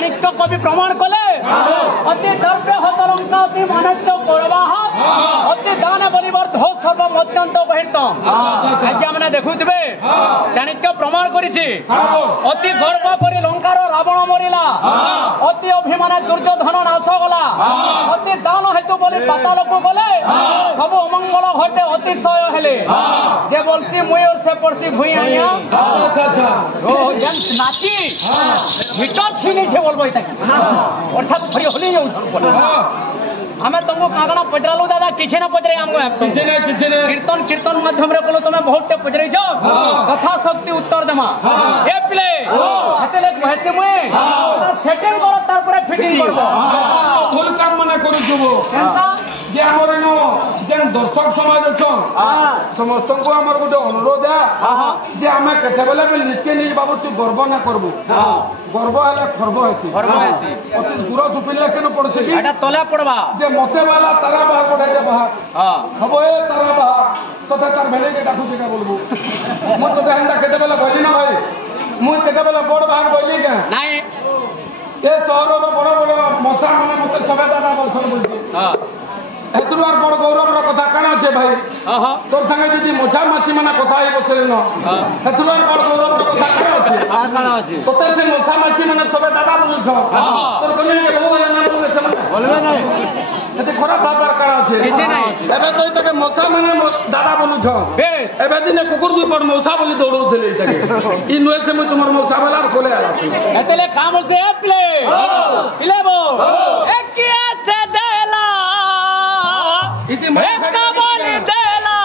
कवि प्रमाण कले अति दर्प्य हतलंका अति मानस्य प्रवाह अति दान बलिवर्ध सर्वम अत्यंत बहिर्तम आज्ञा मैंने देखुवे चाणक्य प्रमाण करिछि अति गर्व करी लंकार रावण मरिला अति अभिमान दुर्योधन नाश गला अति दान हेतु बोली पाताल को गले सब अमंगल घटे अतिशय हेले जे बोलसी मुई और से पड़सी भुई आनिया नाची हिटर छीनी छे बोलबो अर्थात फरी होली हमें तुमको कागना पचरालु दादा किसी ना पचरे हमको कीर्तन कीर्तन माध्यम रे बोलो तुम्हें बहुत पचरे कथा शक्ति उत्तर देमा ए पिले हेतेले कहते मुए सेटिंग करो तार पर फिटिंग करबो फुल काम मना करू जुबो केनता जे हमर नो जे दर्शक समाज अछन समस्त को हमर गोटे अनुरोध है जे हमें केते बेले में नित्य निज बाबत गर्व ना करबो गर्व हला खर्ब हेसी अति दूर चुपिले केन पड़छे कि एटा तले पड़बा जे मते वाला तारा बाहर पड़े बाहर हबो ए तारा बाहर तथा तार भेले के डाकू के बोलबो मो तो हंदा केते बेले बोली ना भाई मु केते बेले बड़ बाहर बोली के नाही ए शहर रो बड़ बड़ मसा माने मते सबे दादा बोलछन बोलती एतुर और बड़ गौरव रो कथा काना छे भाई तोर संगे जदी मछा माछी माने कथा ही बचले न एतुर और बड़ गौरव रो कथा काना छे तोते से मछा माछी माने सबे दादा बोलछ तोर कने हो ना बोलबे नाही एते खराब बाबर काना छे किछ नाही एबे तो तके मछा माने दादा बोलछ बेस एबे दिने कुकुर दुई पर मौसा बोली दौड़ो देले तके इ नुए से म तुमर मौसा वाला खोले आला एतले काम से प्ले प्ले बो एक किया से देला इति का बोली देला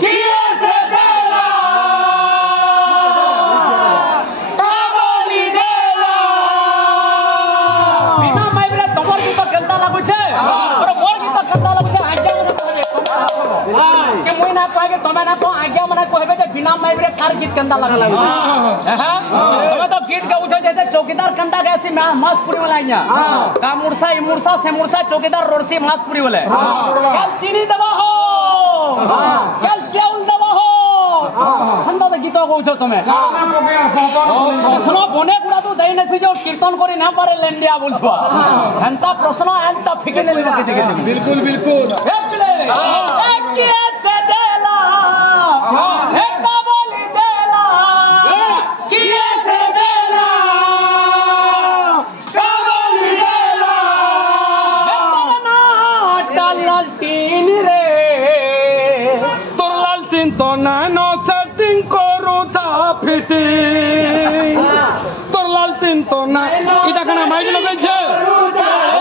किए से देला का बोली देला बिना माइबरे तमर की तो केलता लागु छे और मोर की तो केलता लागु छे आज्ञा मने कहबे के मुई ना कहबे तमे ना को आज्ञा मने कहबे जे बिना माइबरे कार गीत केंदा लागु हां तमे तो गीत गाउछो जैसे चौकीदार कंदा गैसी मासपुरी वाला आइया का मुरसा ई मुरसा से मुरसा चौकीदार रोडसी मासपुरी वाले कल चीनी दबा हो कल चावल दबा हो हंदा तो गीत गाउछो तमे सुनो बने गुडा तू दई नसी जो कीर्तन करी ना पारे लेंडिया बोलथवा हंता प्रश्न हंता फिके ने लगे देखे बिल्कुल बिल्कुल एक के से देला एक का बोली देला किए से देला का बोली देला बेतना लालटीन रे तोर लालटीन तो नानो सेटिंग करू ता फिटिंग तोर लालटीन तो ना इटा कना माइक लगै छे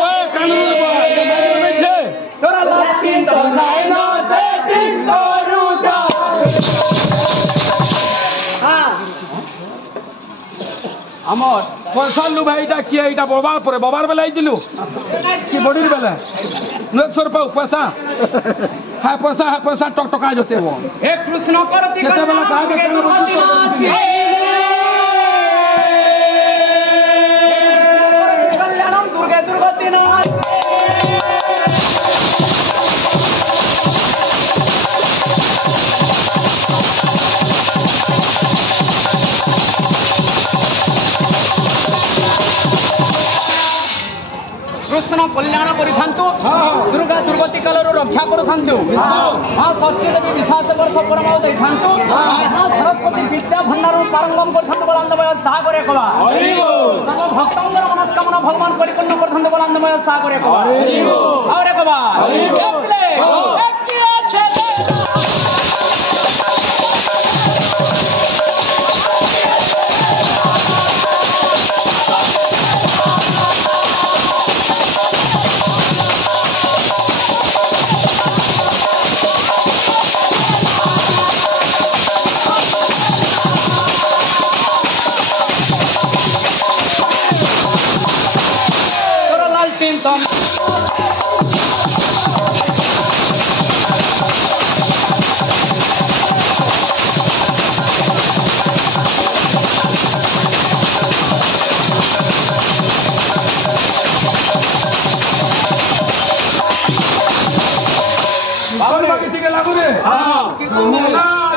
ओए कानून लगै छे तोर लालटीन तो नानो सेटिंग करू ता আমার পয়সা লু ভাইটা কি এইটা বাবার বেলায় দিলু কি বডির বেলা 900 রুপিয়া পয়সা হ্যাঁ পয়সা টকটকা যেতে এ কৃষ্ণ করতি বেলা কাকে কল্যাণম দুর্গে দুর্গতি না कृष्ण कल्याण करिथांतु दुर्गा दुर्गति काल रक्षा करथांतु हां षष्ठी देवी विशाल वर्ष परमाव दैथांतु हां सरस्वती विद्या भंडार पारंगम करथांतु बलांदमय सागरे कबा हरि बोल सब भक्तंगर मनस्कामना भगवान परिपूर्ण करथांतु बलांदमय सागरे कबा हरि बोल और कबा हरि बोल एक किया से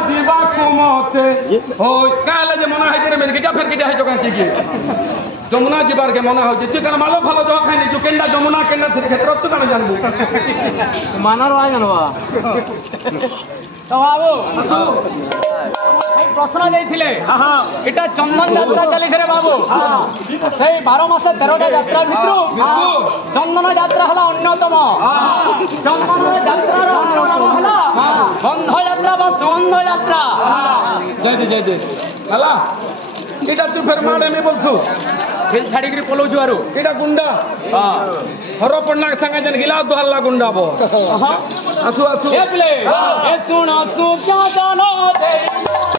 जीवा को मते हो काले जे मना है रे में गेटा फेर गेटा है जो काची के যমুনা যাবার কে মনে হচ্ছে তুই কেন মালো ভালো জল খাইনি তুই কেন্ডা যমুনা কেন্ডা ক্ষেত্র তুই কেন জানবো মানার হয় জানো তো বাবু প্রশ্ন দিয়েছিলে এটা চন্দন যাত্রা চালিছে রে বাবু সেই 12 মাসে 13টা যাত্রা ভিতর চন্দন যাত্রা হল অন্যতম চন্দন যাত্রার অন্য নাম হল গন্ধ যাত্রা বা সুগন্ধ যাত্রা জয় জয় ହେଲା এটা তুই ফের মাড়ে আমি বলছু ফিল ছাড়িকি পলাউছু আরু এটা গুন্ডা হর পড়নাক সাঙ্গে যেন গিলা দোহাল্লা গুন্ডা বো আসু আসু এ শুন আসু ক্যা জানো